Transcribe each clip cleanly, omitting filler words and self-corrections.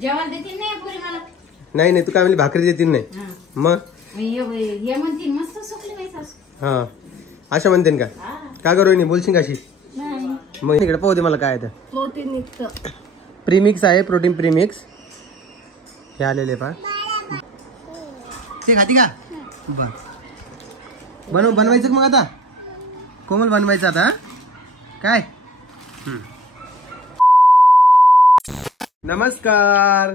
जेवण देतील नाही पुरी मला. नाही नाही, तू काय म्हणली भाकरी देतील नाही. मग हे म्हणतील मस्त सुकली बाई सासू. हा अशा म्हणते का? का करू नाही बोलशील कशी? मग इकडे पाहू दे मला काय आहे. प्रोटीन प्रीमिक्स आहे, प्रोटीन प्रीमिक्स हे आलेले पा. ते खाती का? बर बनवायचं मग आता कोमल, बनवायचं आता काय? नमस्कार.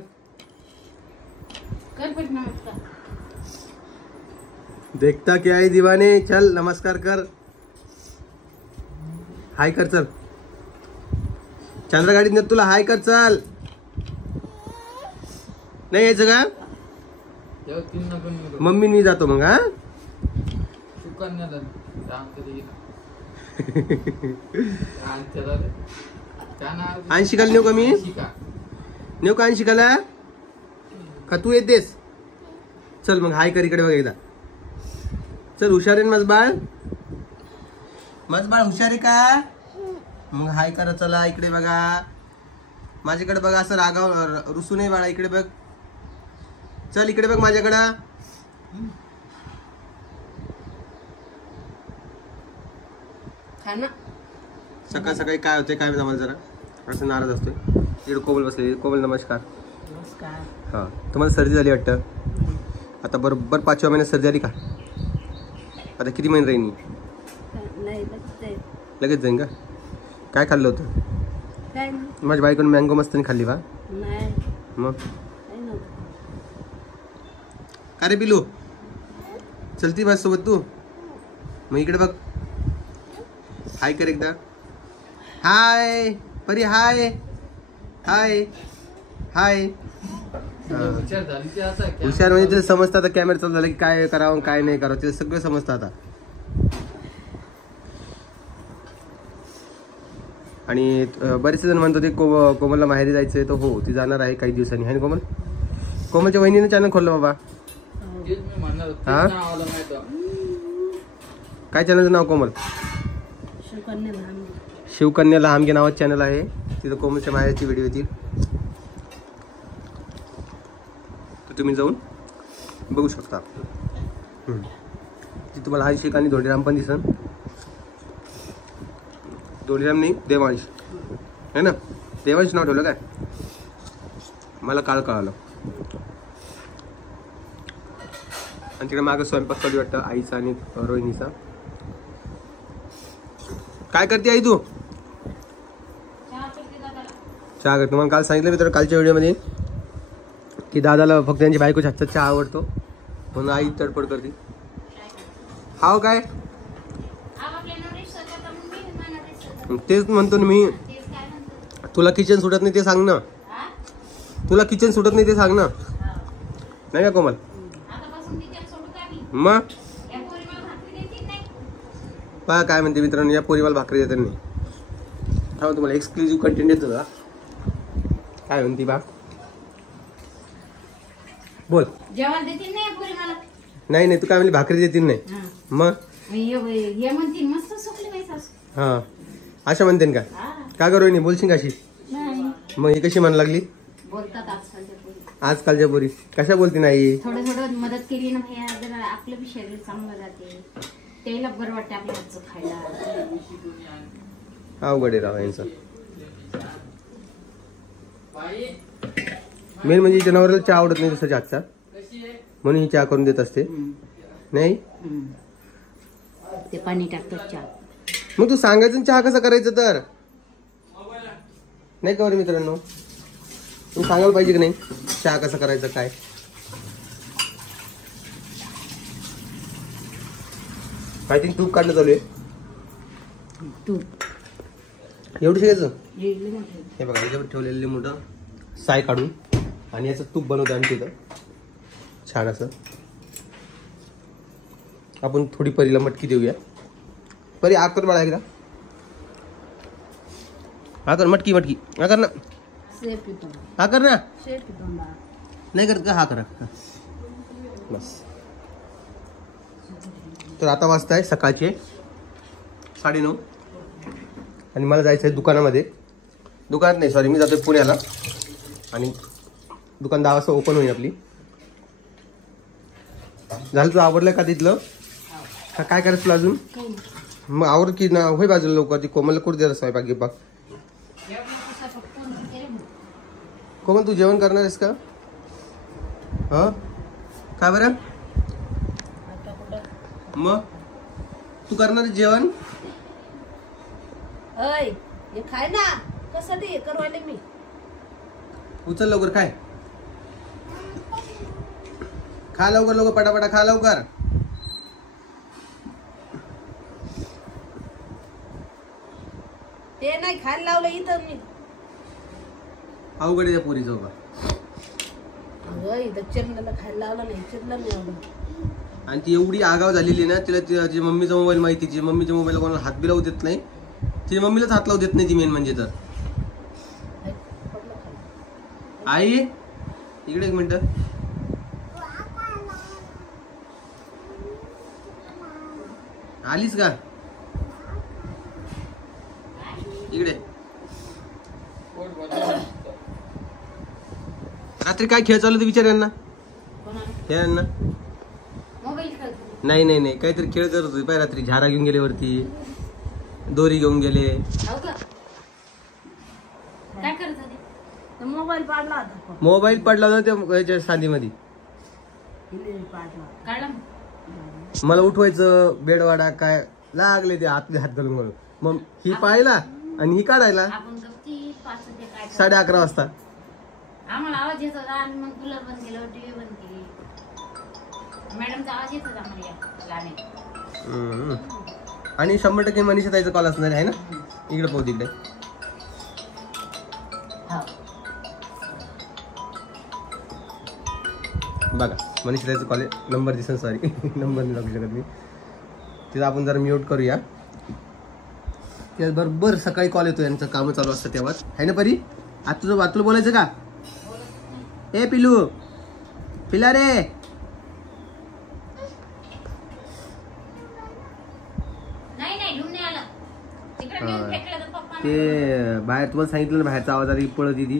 देखता क्या है दीवाने, चल नमस्कार कर, हाय कर चल. चंद्र गाडीत नेत तुला, हाय कर चल. नाही यायचं का? मम्मी मी जातो मग. हा अंशिकाला नेऊ का मी? नेऊ का अंशिकाला? का तू येतेस? चल मग हाय कर इकडे बघ एकदा. चल हुशार आहे माझ बाळ, माझ बाळ हुशार आहे का? मग हाय करा. चला इकडे बघा, माझ्याकडे बघा, असं रागाव रुसू नये बाळा, इकडे बघ. चल इकडे बघ माझ्याकडं. सकाळ सकाळी काय होते काय आम्हाला जरा असं नाराज असतोय. इकडे कोमल बसले. कोमल नमस्कार. हा तुम्हाला सर्दी झाली वाटतं. आता बरोबर 5व्या महिन्यात सर्दी आली का? आता किती महिने राहील? लगेच जाईन का? काय खाल्लं होतं? माझ्या बाईकडून मँगो मस्त खाल्ली बा. मग का रे पिलू, चलती माझ्या सोबत तू? मग इकडे बघ, हाय कर एकदा. हाय परी, हाय हाय हाय. हुशार म्हणजे तिला समजतं आता कॅमेरा चालू झाला की काय करावं काय नाही करावं, तिला सगळं समजतं आता. आणि बरेचसे जण म्हणतो ते कोमलला माहेरी जायचंय. तर हो, ती जाणार आहे काही दिवसांनी. आहे कोमल? कोमलच्या वहिनीने चॅनल खोललं बाबा. हा काय चॅनलचं नाव कोमल? शिवकन्या लहामगे नावाचं चॅनल आहे. तिथं कोमलच्या माहेरची व्हिडिओ येतील, तर तुम्ही जाऊन बघू शकता. ती तुम्हाला अंशिक आणि धोडीराम पण दिसन. धोडीराम नाही, देवांश है ना? देवांश नाव ठेवलं काय? मला काल कळालं. आणि तिकडे मागं स्वयंपाक कधी वाटतं आईचा आणि रोहिणीचा. काय करते आई तू? चहा करते. तुम्हाला काल सांगितलं मी तर कालच्या व्हिडिओमध्ये की दादाला फक्त त्यांची बायकोच्या हातचा चहा आवडतो म्हणून आई तडपड करते. हाव काय? तेच म्हणतो ना मी. तुला किचन सुटत नाही ते सांग ना. तुला किचन सुटत नाही ते सांग ना. नाही का कोमल? मग पहा काय म्हणते मित्रांनो, या पोरीवाला भाकरी देतात नाही. हा तुम्हाला एक्सक्लुझिव्ह कंटेंट येतो का? काय म्हणते बा? बोल. जेवण देतील नाही पुरी मला. नाही नाही, तू काय म्हणली भाकरी देतील नाही. मग हे म्हणतील मस्त सुकली बाई सासू. हा अशा म्हणते का? का करू नाही बोलशील कशी? मग ही कशी म्हणायला लागली? बोलतात आजकालच्या पोरी. आजकालच्या पोरी कशा बोलते? नाही थोडं थोडं मदत केली ना भैया, जरा आपलं बी शरीर चांगलं जाते, त्याला बरं वाटतं आपल्या हातचं खायला. अवघड आहे राव यांचं. मेन म्हणजे जनावराला चहा आवडत नाही दुसऱ्याच्या हातचा, म्हणून ही चहा करून देत असते. नाही ते पाणी टाकतो चहा. मग तू सांगायचं चहा कसं करायचं तर? नाही का बरं मित्रांनो, तू सांगायला पाहिजे की नाही चहा कसं करायचं काय? आय थिंक तूप काढलं चालू आहे. तूप एवढं शिकायचं. हे बघा याच्यावर ठेवलेलं मोठं साय काढून आणि याचं तूप बनवतो आम्ही तिथं छान असं. आपण थोडी परीला मटकी देऊया. परी आकर बाळा एकदा. आकर मटकी मटकी आकर ना. आकर ना. नाही करत का? हा करा बस. तर आता वाजताय सकाळचे 9:30 आणि मला जायचं आहे दुकानामध्ये. दुकानात नाही सॉरी, मी जातोय पुण्याला. आणि दुकान 10 वाजता ओपन होईल आपली. झालं तू आवडलं का तिथलं? काय करायचं तुला अजून? मग आवर की ना होय बाजूला लवकर. ती कोमलला कुठे द्या स्वयंपाक गिपाक. कोमल तू जेवण करणार आहेस का? हा काय बरं? मग तू करणार आहेस जेवण? खाय ना कसं ते करवाले मी. उचल लवकर काय. खा लवकर लवकर पटापटा खा लवकर. ते नाही खायला लावलं इथं मी. अवघड आहे पोरीचं बा. इथं चिरलेलं खायला लावलं नाही. चिरलं नाही एवढं. आणि ती एवढी आगाव झालेली ना. तिला तिच्या मम्मीचा मोबाईल माहिती. तिची मम्मीच्या मोबाईलला कोणाला हात बी लावू देत नाही. तिच्या मम्मीलाच हात लावू देत नाही ती मेन म्हणजे. तर आई इकडे 1 मिनिट. आलीस का इकडे? रात्री काय खेळ चालू ते विचार यांना. यांना मोबाईल खेळतो. नाही नाही नाही काहीतरी खेळ करत होते पाय. रात्री झारा घेऊन गेले वरती. दोरी घेऊन गेले. हो का? काय करत होते? मोबाईल पाडला होता. मोबाईल पडला होता त्या सालीमध्ये. काढला मला उठवायचं बेडवाडा काय लागले ते हात घालून म्हणून. मग ही पाहायला आणि ही काढायला. आपण गप्ती 5 ते काय 11:30 वाजता. आम्हाला आवाज येत होता आणि मग कूलर बंद केलं, टीव्ही बंद केली. मॅडमचा आवाज येत होता आम्हाला लाने. आणि 100% मनीषा ताईचा कॉल असणार आहे ना. इकडे पाहू तिकडे. बघा मनीषा ताईचा कॉल नंबर दिसेल. सॉरी नंबर नाही लागू शकत मी. तिथं आपण जरा म्यूट करूया. त्याचबरोबर सकाळी कॉल येतो. यांचं कामं चालू असतं तेव्हाच आहे ना परी. आता तुला बोलायचं का? ए पिलू पिला रे. ते बाहेर तुम्हाला सांगितलं ना बाहेरचा आवाज आला की पळत ती.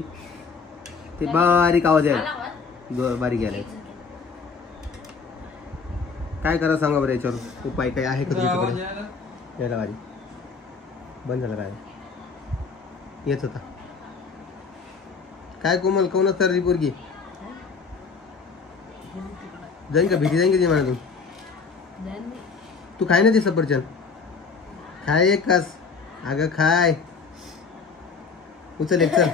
ते बारीक आवाज आहे. बारीक आलाय. काय करा सांगा बरं याच्यावर उपाय काय आहे का तुमच्याकडे? यायला गाडी बंद झाला काय येत होता काय? कोमल कोणच तर पोरगी जाईन का? भेटी जाईन का ती म्हणा. तू खाय ना ते सफरचंद. खाय एक कस. अगं खाय. उचल एक चल.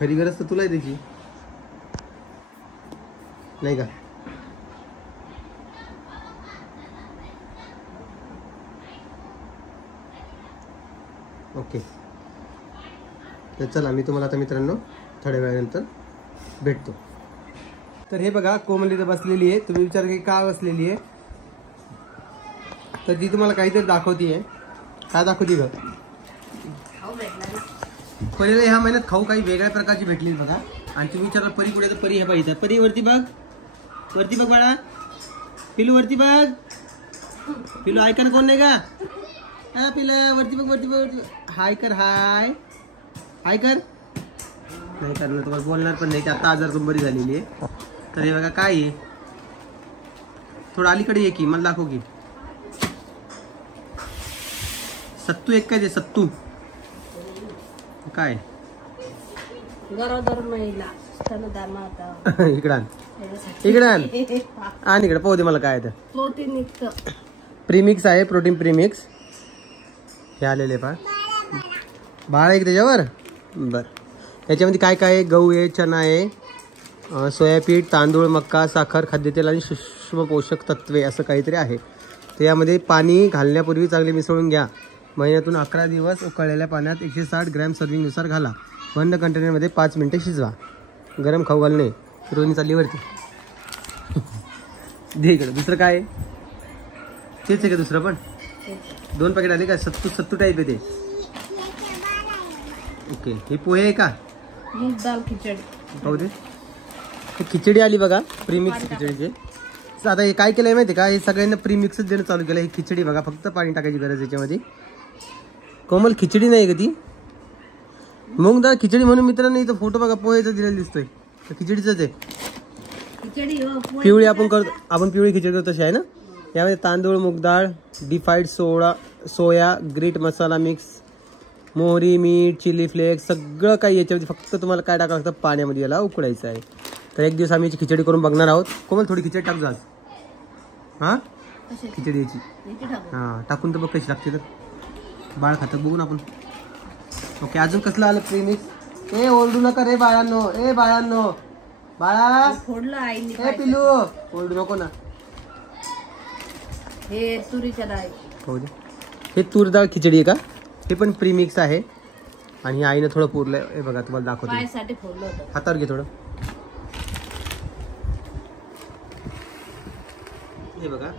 खरी गरज तर तुला आहे त्याची नाही का? ओके तर चला मी तुम्हाला आता मित्रांनो थोड्या वेळानंतर भेटतो. तर हे बघा कोमल इथं बसलेली आहे. तुम्ही विचार की का बसलेली आहे? तर ती तुम्हाला काहीतरी दाखवतीये. काय दाखवती ग? परीला ह्या महिन्यात खाऊ काही वेगळ्या प्रकारची भेटली बघा. आणि तुम्ही विचारला परी कुठे? तर परी हे पाहिजे. परी वरती बघ. वरती बघ बाळा. पिलू वरती बघ. पिलू ऐका ना कोण नाही का? हा पिला वरती बघ. वरती बघ. हाय कर. हाय हाय कर. नाही करणार तुम्हाला बोलणार पण नाही. आता आजार बरी झालेली आहे. तर हे बघा काय आहे. थोडं अलीकडे ये की मला दाखव की. सत्तू एक काय ते सत्तू काय? गरोदर महिला स्तनदा माता. इकडं आण. इकडं आण. आणि इकडे पाहू दे मला काय. तर प्रोटीन युक्त प्रीमिक्स आहे. प्रोटीन प्रीमिक्स हे आलेले पहा. बाळ आहे त्याच्यावर. बर याच्यामध्ये काय काय आहे? गहू आहे, चना आहे, सोयापीठ, तांदूळ, मक्का, साखर, खाद्यतेल आणि सूक्ष्म पोषक तत्वे असं काहीतरी आहे. तर यामध्ये पाणी घालण्यापूर्वी चांगले मिसळून घ्या. महिन्यातून 11 दिवस उकळलेल्या पाण्यात 160 ग्रॅम सर्विंगनुसार घाला. बंद कंटेनरमध्ये 5 मिनिटे शिजवा. गरम खाऊ घालणे. रोहिणी चालली वरती. दे इकडे. दुसरं काय आहे? तेच आहे का दुसरं पण? 2 पॅकेट आले का? सत्तू टाईप आहे ते. ओके हे पोहे आहे का? मूग दाल खिचडी. पाहू दे. खिचडी आली बघा. प्रीमिक्स खिचडीचे. आता हे काय केलंय माहिती का? हे सगळ्यांना प्रीमिक्सच देणं चालू केलं. ही खिचडी बघा. फक्त पाणी टाकायची गरज याच्यामध्ये. कोमल खिचडी नाही का ती? मूग डाळ खिचडी म्हणून मित्रांनो इथं फोटो बघा पोहेचा दिलेला दिसतोय तर खिचडीच आहे. खिचडी हो, पोहे पिवळी आपण करतो, आपण पिवळी खिचडी करतो तशी आहे ना. यामध्ये तांदूळ, मूग डाळ, डिफाईड सोया, ग्रीट मसाला मिक्स, मोहरी, मीठ, चिली फ्लेक्स सगळं काही याच्यामध्ये. फक्त तुम्हाला काय टाकावं लागतं, पाण्यामध्ये याला उकळायचं आहे. तर एक दिवस आम्ही याची खिचडी करून बघणार आहोत. कोमल थोडी खिचडी टाक आज. हां कशाची? खिचडी याची याची टाकू. हां टाकून तर बघ कशी लागते तर. बाळ खातं बघून आपण. ओके अजून कसलं आलं प्रीमिक्स. ए ओरडू नका रे बाळांनो, ए बाळांनो, बाळा फोडलं आईने ए काय पिलू ओरडू नको ना. हे तुरीच्या डाळी. हो दे. हे तूर डाळ खिचडी आहे का. हे पण प्रीमिक्स आहे आणि आईनं थोडं पुरलंय. हे बघा तुम्हाला दाखवतो. पायासाठी फोडलं होतं. हातावर घे थोडं. हे बघा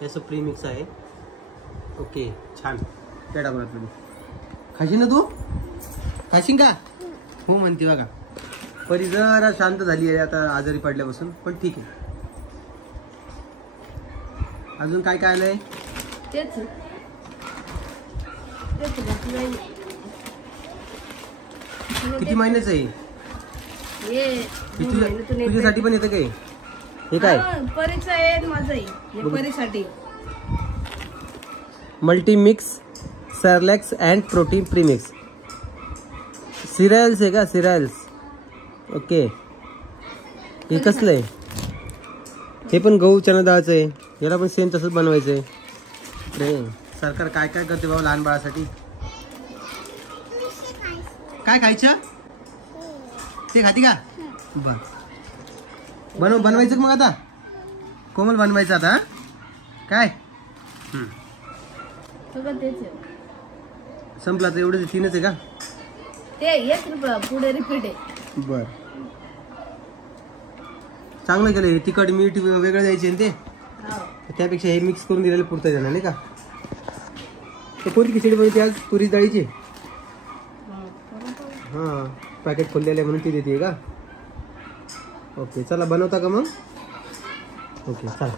हे असं प्रीमिक्स आहे. ओके छान. काय टाकून तुम्ही खाशील ना तू. खाशील का हो म्हणते बघा. परी जरा शांत झाली आहे आता आजारी पडल्यापासून पण ठीक आहे. अजून काय काय आलंय. तेच बाकी काही नाही. किती महिन्याचं आहे हे हे तुझ्यासाठी पण येतं काय. हे काय परीचं आहे माझंही. हे परीसाठी multi mix Cerelac and protein premix cereals आहे का सिरियल्स. ओके हे कसलं आहे. हे पण गहू चणा डाळचं आहे. याला पण सेम तसंच बनवायचं आहे. अरे सरकार काय काय करते बाबा लहान बाळासाठी. काय खायचं ते खाती का. बर बनवायचं का मग आता. कोमल बनवायचं आता काय. सगळं तेच आहे. संपला तर एवढं तीनच आहे का. ते एक पुढे रिपीट आहे. बर चांगलं केलं. हे तिखट मीठ वेगळं द्यायचे ते. हो. त्यापेक्षा हे मिक्स करून दिलेलं पुरतं जाणार नाही का. तर कोणती खिचडी बनवते आज. तुरी डाळीची. हां पॅकेट खोललेलं आहे म्हणून ती देते का. ओके चला बनवता का मग. ओके चला.